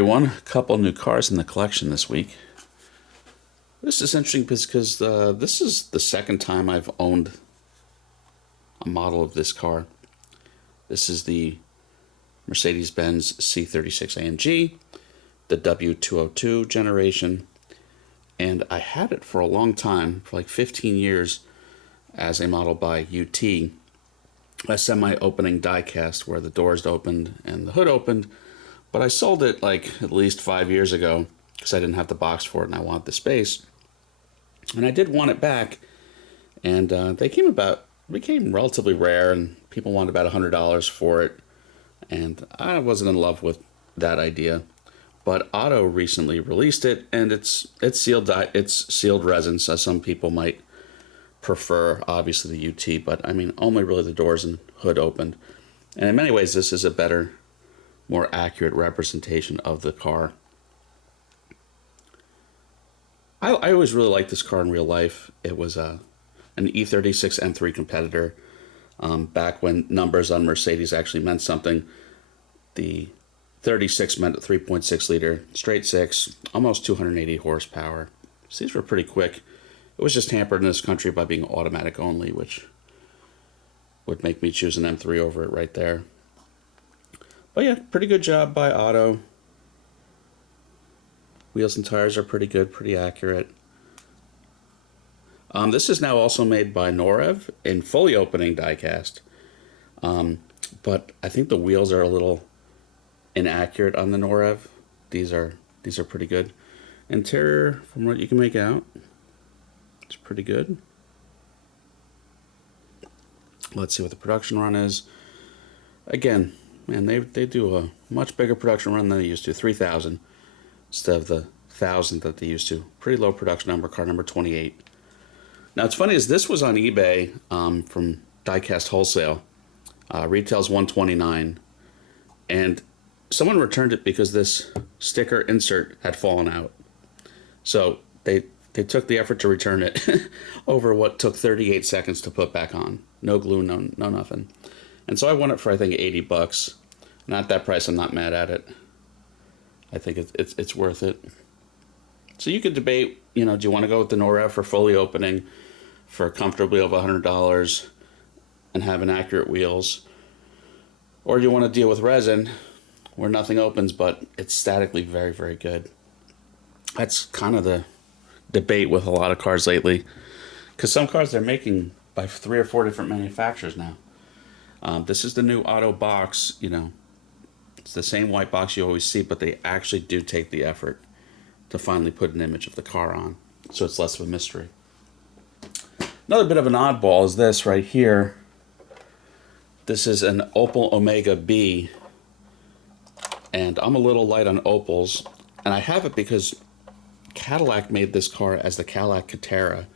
Everyone, a couple new cars in the collection this week. This is interesting because this is the second time I've owned a model of this car. This is the Mercedes-Benz C36 AMG, the W202 generation, and I had it for a long time, for like 15 years, as a model by UT, a semi-opening diecast where the doors opened and the hood opened. But I sold it like at least 5 years ago because I didn't have the box for it and I wanted the space. And I did want it back, and they became relatively rare, and people wanted about $100 for it. And I wasn't in love with that idea. But Otto recently released it, and it's sealed resin, so some people might prefer obviously the UT, but I mean only really the doors and hood opened. And in many ways, this is a better, more accurate representation of the car. I always really liked this car in real life. It was an E36 M3 competitor. Back when numbers on Mercedes actually meant something, the 36 meant a 3.6 liter, straight six, almost 280 horsepower. So these were pretty quick. It was just hampered in this country by being automatic only, which would make me choose an M3 over it right there. But yeah, pretty good job by Otto. Wheels and tires are pretty good, pretty accurate. This is now also made by Norev in fully opening diecast. But I think the wheels are a little inaccurate on the Norev. These are pretty good. Interior, from what you can make out, it's pretty good. Let's see what the production run is. Again, man, they do a much bigger production run than they used to. 3,000 instead of the 1,000 that they used to. Pretty low production number, car number 28. Now, it's funny is this was on eBay from Diecast Wholesale. Retails $129, and someone returned it because this sticker insert had fallen out. So they took the effort to return it over what took 38 seconds to put back on. No glue, no nothing. And so I won it for I think $80. Not that price. I'm not mad at it. I think it's worth it. So you could debate, do you want to go with the Norev for fully opening for comfortably over $100 and have inaccurate wheels, or do you want to deal with resin where nothing opens but it's statically very, very good? That's kind of the debate with a lot of cars lately, because some cars they're making by 3 or 4 different manufacturers now. This is the new Otto box. It's the same white box you always see, but they actually do take the effort to finally put an image of the car on, so it's less of a mystery. Another bit of an oddball is this right here. This is an Opel Omega B, and I'm a little light on Opels, and I have it because Cadillac made this car as the Cadillac Catera,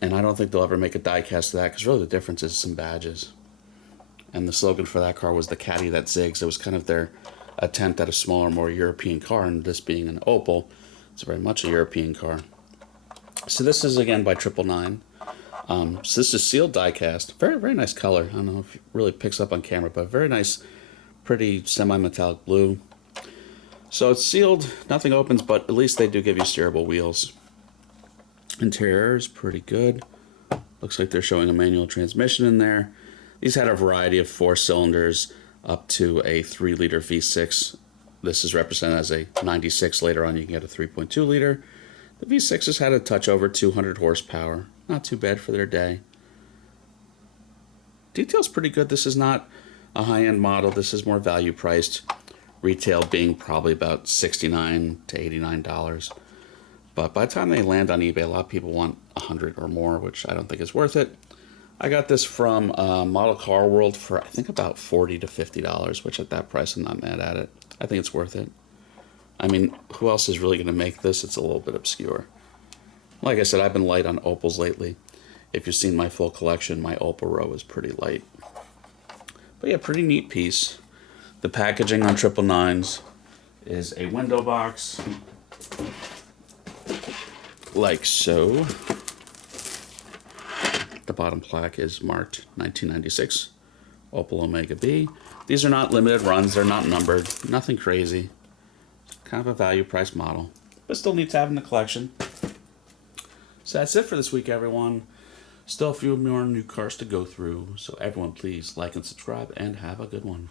and I don't think they'll ever make a diecast of that, because really the difference is some badges. And the slogan for that car was the Caddy that zigs. It was kind of their attempt at a smaller, more European car, and this being an Opel, it's very much a European car. So this is again by 999. So this is sealed diecast. Very, very nice color. I don't know if it really picks up on camera, but very nice, pretty semi-metallic blue. So it's sealed, nothing opens, but at least they do give you steerable wheels. Interior is pretty good. Looks like they're showing a manual transmission in there. These had a variety of 4 cylinders up to a 3-liter V6. This is represented as a 96. Later on you can get a 3.2 liter. The V6s had a touch over 200 horsepower. Not too bad for their day. Detail's pretty good. This is not a high-end model. This is more value priced. Retail being probably about $69 to $89. But by the time they land on eBay, a lot of people want 100 or more, which I don't think is worth it. I got this from Model Car World for I think about $40 to $50, which at that price I'm not mad at it. I think it's worth it. I mean, who else is really going to make this? It's a little bit obscure. Like I said, I've been light on Opels lately. If you've seen my full collection, my Opel row is pretty light. But yeah, pretty neat piece. The packaging on 999s is a window box, like so. The bottom plaque is marked 1996, Opel Omega B. These are not limited runs, they're not numbered, nothing crazy. kind of a value price model, but still needs to have in the collection. So that's it for this week, everyone. Still a few more new cars to go through, so everyone please like and subscribe, and have a good one.